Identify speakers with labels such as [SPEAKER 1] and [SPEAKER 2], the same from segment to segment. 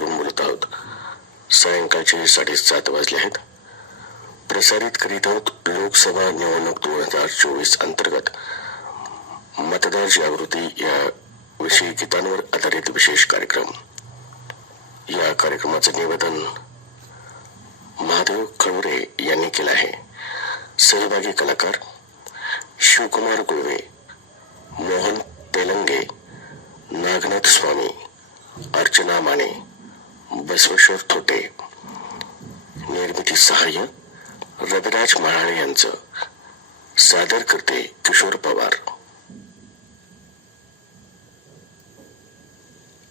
[SPEAKER 1] दुपारी साडेसात वाजले आहेत. प्रसारित करीत आहोत लोकसभा निवडणूक दोन हजार चोवीस अंतर्गत. मतदार जागृती या विषयी गीतांवर आधारित विशेष कार्यक्रम. या कार्यक्रमाचं निवेदन महादेव खळुरे यांनी केलं आहे. सहभागी कलाकार शिवकुमार गुळवे मोहन तेलंगे नागनाथ स्वामी अर्चना माने बसवेश्वर थोटे निर्मिती सहाय्य रविराज महाळे यांचं सादर करते किशोर पवार.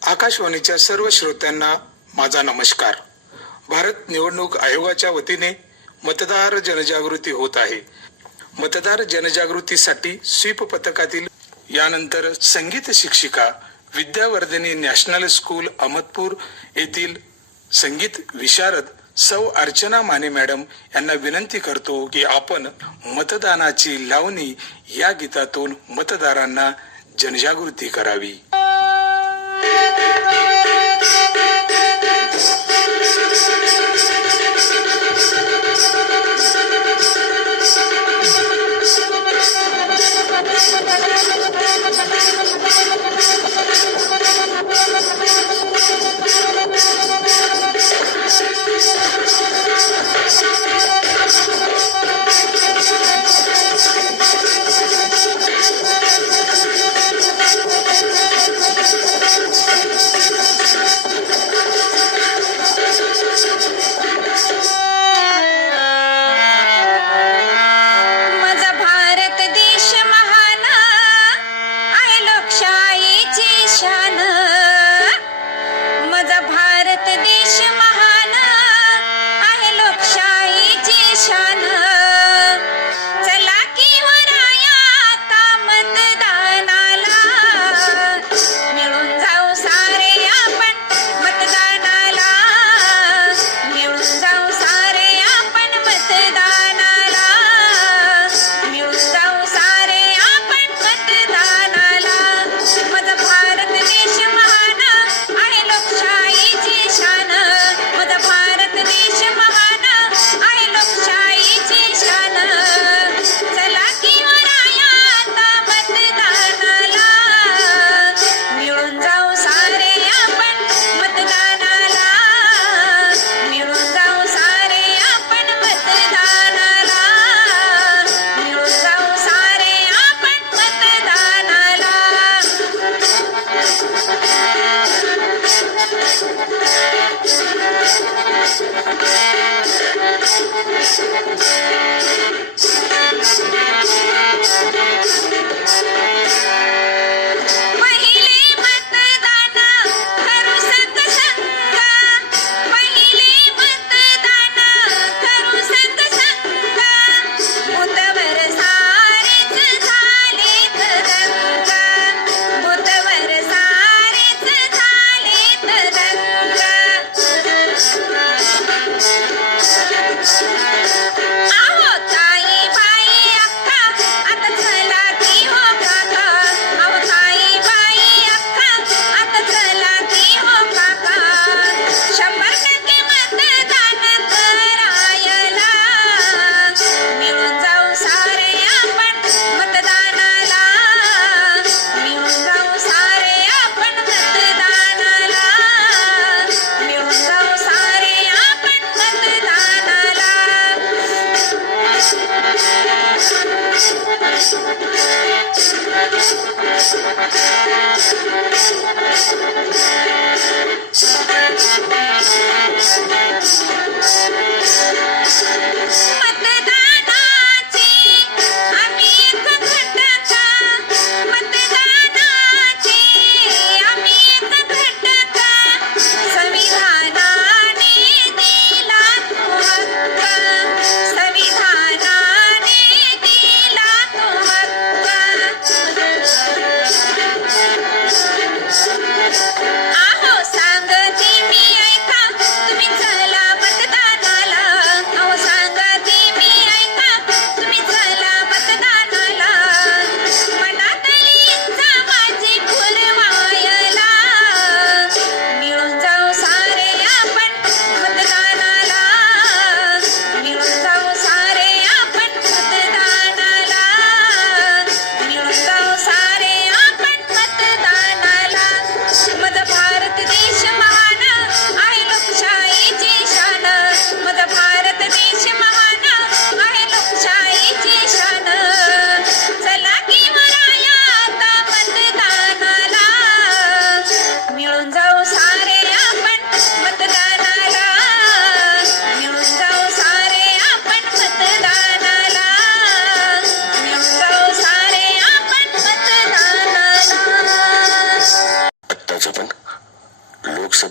[SPEAKER 2] आकाशवाणीच्या सर्व श्रोत्यांना माझा नमस्कार. भारत निवडणूक आयोगाच्या वतीने मतदार जनजागृती होत आहे. मतदार जनजागृतीसाठी स्वीप पथकातील यानंतर संगीत शिक्षिका विद्यावर्धिनी नॅशनल स्कूल अहमदपूर येथील संगीत विशारद सौ अर्चना माने मॅडम यांना विनंती करतो की आपण मतदानाची लावणी या गीतातून मतदारांना जनजागृती करावी.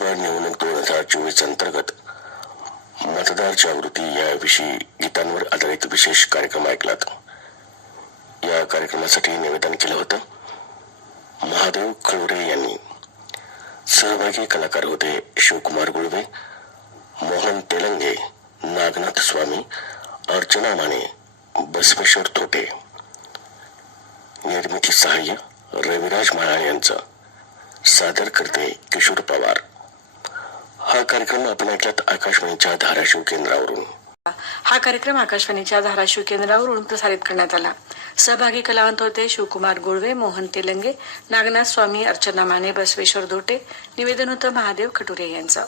[SPEAKER 1] चोवीस अंतर्गत मतदार जागृती याविषयी गीतांवर आधारित विशेष कार्यक्रम ऐकलात. या कार्यक्रमासाठी निवेदन केलं होतं. महादेव खळोरे यांनी. सहभागी कलाकार होते शिवकुमार गुळवे मोहन तेलंगे नागनाथ स्वामी अर्चना माने बसवेश्वर थोटे निर्मिती सहाय्य रविराज महाराज यांचं. सादर करते किशोर पवार. हा कार्यक्रम आपण ऐकलात आकाशवाणीच्या धाराशिव केंद्रावरून.
[SPEAKER 3] हा कार्यक्रम आकाशवाणीच्या धाराशिव केंद्रावरून प्रसारित करण्यात आला. सहभागी कलावंत होते शिवकुमार गुळवे मोहन तेलंगे नागनाथ स्वामी अर्चना माने बसवेश्वर धोटे निवेदन होतं महादेव खटुरे यांचं.